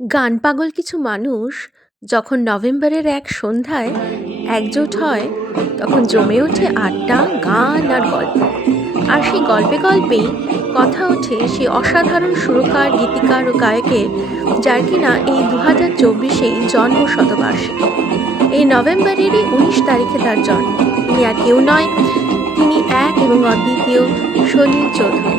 গান পাগল কিছু মানুষ যখন নভেম্বরের এক সন্ধ্যায় একজোট হয়, তখন জমে ওঠে আড্ডা, গান আর গল্প। আর সেই গল্পে গল্পেই কথা ওঠে সেই অসাধারণ সুরকার, গীতিকার ও গায়কের, যার কিনা এই 2024-এই জন্ম শতবার্ষিকী। এই নভেম্বরেরই 19 তারিখে তার জন্ম। তিনি আর কেউ নয়, তিনি এক এবং অদ্বিতীয় সলিল চৌধুরী।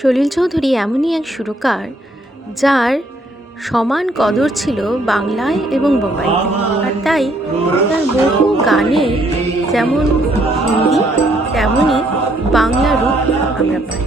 সলিল চৌধুরী এমনই এক সুরকার, যার সমান কদর ছিল বাংলায় এবং বোম্বাইতে। আর তাই তার বহু গানের যেমন হিন্দি তেমনই বাংলা রূপ আমরা পাই।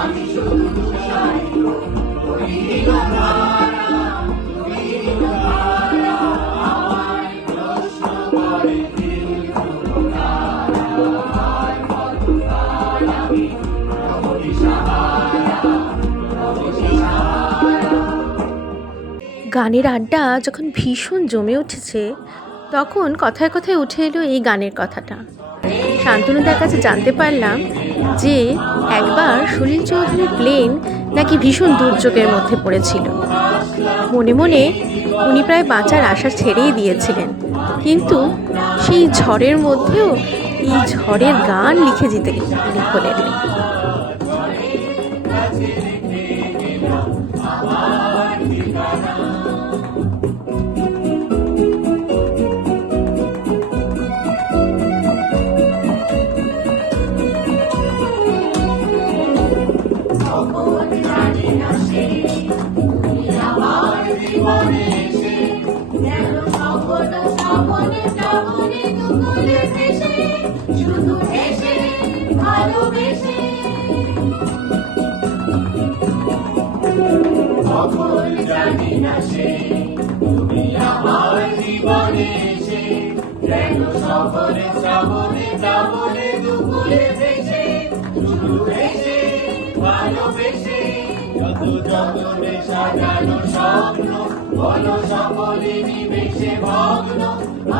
আমি শুধু গানের আড্ডা যখন ভীষণ জমে উঠেছে, তখন কথায় কথায় উঠে এলো এই গানের কথাটা। শান্তনুদার কাছে জানতে পারলাম যে একবার সলিল চৌধুরীর প্লেন নাকি ভীষণ দুর্যোগের মধ্যে পড়েছিল। মনে মনে উনি প্রায় বাঁচার আশা ছেড়েই দিয়েছিলেন, কিন্তু সেই ঝড়ের মধ্যেও এই ঝড়ের গান লিখে যেতে তিনি ভোলেননি।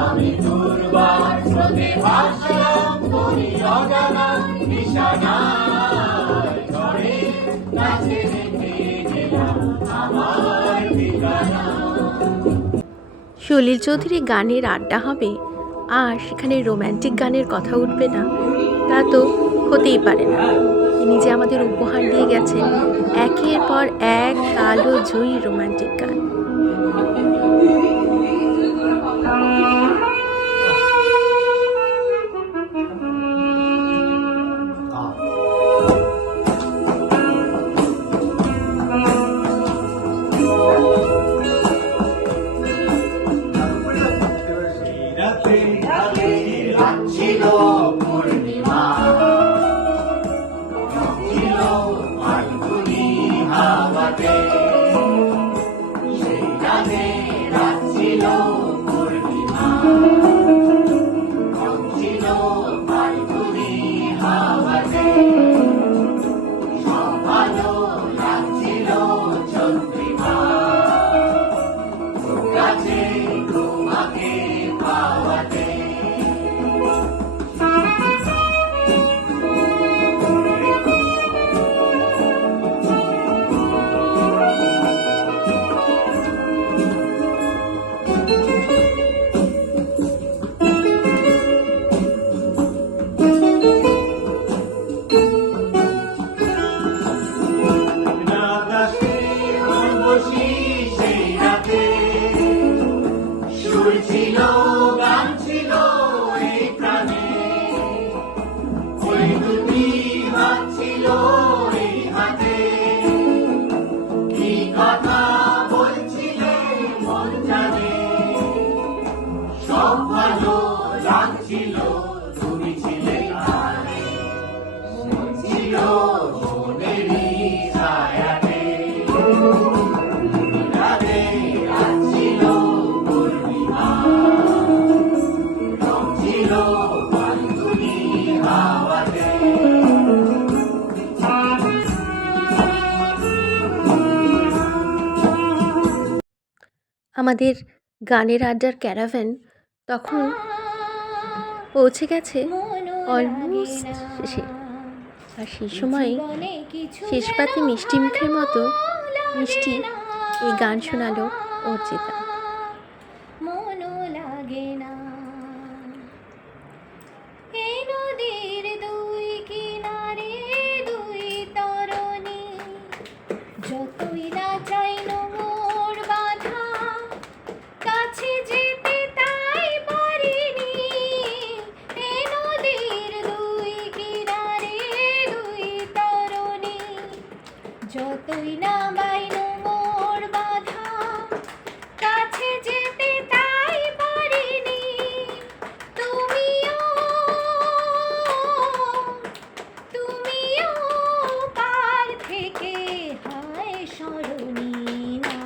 আমি দুর্বার স্রোতে ভাসলাম তোরি অজানা নিশানায়, ঝড়ের কাছে রেখে গেলাম আমার ঠিকানা। সলিল চৌধুরী গানের আড্ডা হবে আর সেখানে রোম্যান্টিক গানের কথা উঠবে না, তা তো হতেই পারে না। তিনি যে আমাদের উপহার দিয়ে গেছেন একের পর এক কালো জয়ী রোম্যান্টিক গান। আমাদের গানের আড্ডার ক্যারাভ্যান তখন পৌঁছে গেছে অলমোস্ট শেষে, আর সেই সময় শেষ পাতে মিষ্টি মুখের মতো মিষ্টি এই গান শোনালো অর্চিতা। যতই না বাইনো মোর বাধা, কাছে যেতে তাই পারিনি। তুমিও পার থেকে হায় সরণী না,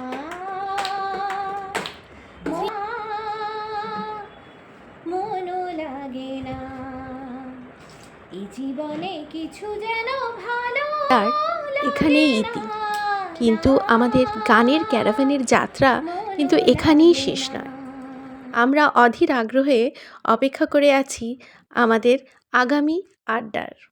মনও লাগে না এই জীবনে কিছু যেন ভালো। আর এখানেই ইতি। কিন্তু আমাদের গানের ক্যারাভানের যাত্রা কিন্তু এখানেই শেষ নয়। আমরা অধীর আগ্রহে অপেক্ষা করে আছি আমাদের আগামী আড্ডার।